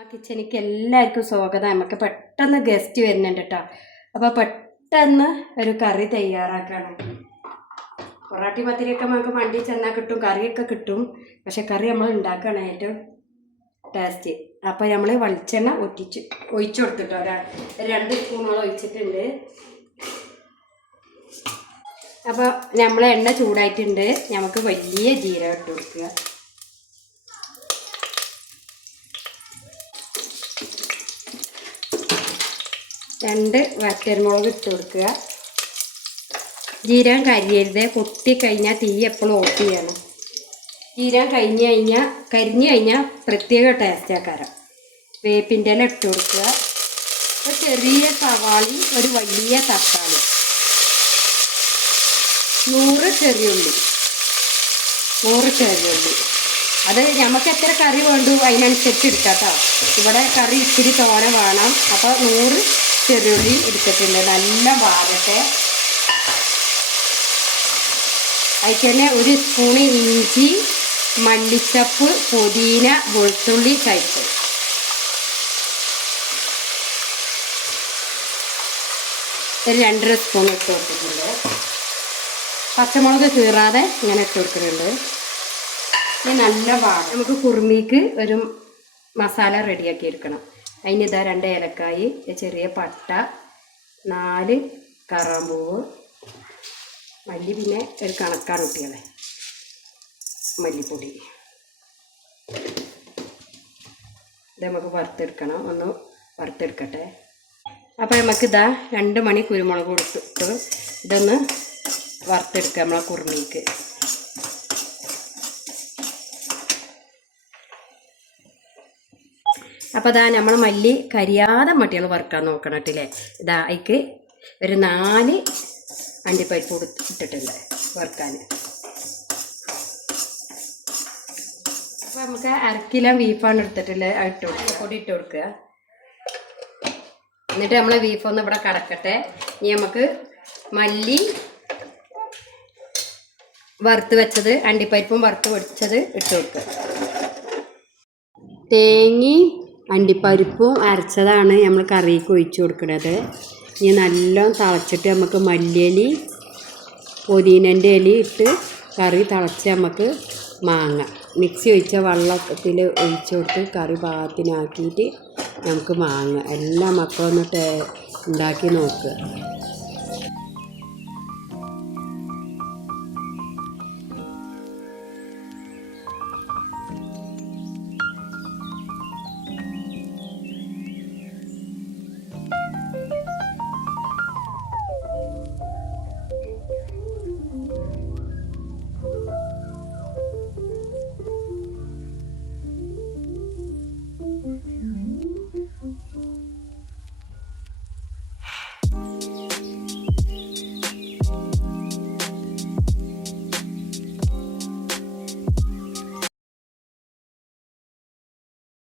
ആ കിച്ചണിക്ക് എല്ലാവർക്കും സ്വാഗതം. നമുക്ക് പെട്ടെന്ന് ഗസ്റ്റ് വരുന്നുണ്ട് കേട്ടോ. അപ്പോൾ പെട്ടെന്ന് ഒരു കറി തയ്യാറാക്കാണ്. പൊറാട്ടി പത്തിരിയൊക്കെ നമുക്ക് വണ്ടി ചെന്നാൽ കിട്ടും, കറിയൊക്കെ കിട്ടും. പക്ഷെ കറി നമ്മൾ ഉണ്ടാക്കുകയാണ് ഏറ്റവും ടേസ്റ്റ്. അപ്പോൾ നമ്മൾ വെളിച്ചെണ്ണ ഒഴിച്ചു കൊടുത്തിട്ടോ, 2 സ്പൂണോളം ഒഴിച്ചിട്ടുണ്ട്. അപ്പോൾ നമ്മൾ എണ്ണ ചൂടായിട്ടുണ്ട്. നമുക്ക് വലിയ ജീരകം ഇട്ട് കൊടുക്കുക. രണ്ട് വറ്റൽമുളക് ഇട്ട് കൊടുക്കുക. ജീരകം കരിയരുത്, പൊട്ടിക്കഴിഞ്ഞാൽ തീ എപ്പോഴും ഓഫ് ചെയ്യണം. ജീരകം കരിഞ്ഞു കഴിഞ്ഞാൽ പ്രത്യേക ടേസ്റ്റ് ആക്കാരം. വേപ്പിൻ്റെ ഇല ഇട്ട് കൊടുക്കുക. ഒരു ചെറിയ സവാളി, ഒരു വലിയ തക്കാളി, 100 ചെറിയുള്ളി. അത് നമുക്ക് എത്ര കറി വേണ്ടു അതിനനുസരിച്ച് എടുക്കാം കേട്ടോ. ഇവിടെ കറി ഇച്ചിരി തോന വേണം. അപ്പോൾ 100 ചെറിയുള്ളി എടുത്തിട്ടുണ്ട്. നല്ല വാഴട്ടെ. അതിൽ തന്നെ 1 സ്പൂണ് ഇഞ്ചി, മല്ലിച്ചപ്പ്, പുതിന, വെളുത്തുള്ളി ചതച്ചത്. ഒരു 2.5 സ്പൂൺ ഇട്ട് കൊടുത്തിട്ടുണ്ട്. പച്ചമുളക് കീറാതെ ഇങ്ങനെ ഇട്ട് കൊടുക്കുന്നുണ്ട്. ഇനി നല്ല വാഴ. നമുക്ക് കുറുമിക്ക് ഒരു മസാല റെഡിയാക്കി എടുക്കണം. അതിനിതാ 2 ഏലക്കായ്, ചെറിയ പട്ട, 4 കറാമ്പൂവ്, മല്ലി പിന്നെ ഒരു കണക്കാണ് കുട്ടികളെ, മല്ലിപ്പൊടി. ഇത് നമുക്ക് വറുത്തെടുക്കണം. ഒന്ന് വറുത്തെടുക്കട്ടെ. അപ്പോൾ നമുക്കിതാ 2 മണി കുരുമുളക് കൊടുത്തിട്ട് ഇതൊന്ന് വറുത്തെടുക്കുക നമ്മളെ കുറുമിക്ക്. അപ്പോൾ ഇതാ നമ്മൾ മല്ലി കരിയാതെ മട്ടികൾ വറുക്കാൻ നോക്കണം കേട്ടില്ലേ. ഇതാ അതിക്ക് ഒരു 4 അണ്ടിപ്പരിപ്പ് ഇട്ടിട്ടുണ്ട് വറുക്കാൻ. അപ്പോൾ നമുക്ക് 1/2 കിലോ ബീഫാണ് എടുത്തിട്ടുള്ളത്. ഇട്ട് കൊടുക്കുക, പൊടി ഇട്ട് കൊടുക്കുക. എന്നിട്ട് നമ്മളെ ബീഫൊന്ന് ഇവിടെ കിടക്കട്ടെ. ഇനി നമുക്ക് മല്ലി വറുത്ത് വെച്ചത്, അണ്ടിപ്പരിപ്പും വറുത്ത് വെച്ചത് ഇട്ട് കൊടുക്കുക. തേങ്ങയും അണ്ടിപ്പരിപ്പും അരച്ചതാണ് നമ്മൾ കറിക്ക് ഒഴിച്ച് കൊടുക്കുന്നത്. ഇനി നല്ലോണം തിളച്ചിട്ട് നമുക്ക് മല്ലിയില, പുതിനൻ്റെ ഇല ഇട്ട് കറി തിളച്ച് നമുക്ക് മാങ്ങ മിക്സി ഒഴിച്ച വെള്ളത്തിൽ ഒഴിച്ച് കൊടുത്ത് കറി പാകത്തിനാക്കിയിട്ട് നമുക്ക് മാങ്ങ. എല്ലാ മക്കളൊന്ന് ഉണ്ടാക്കി നോക്കുക.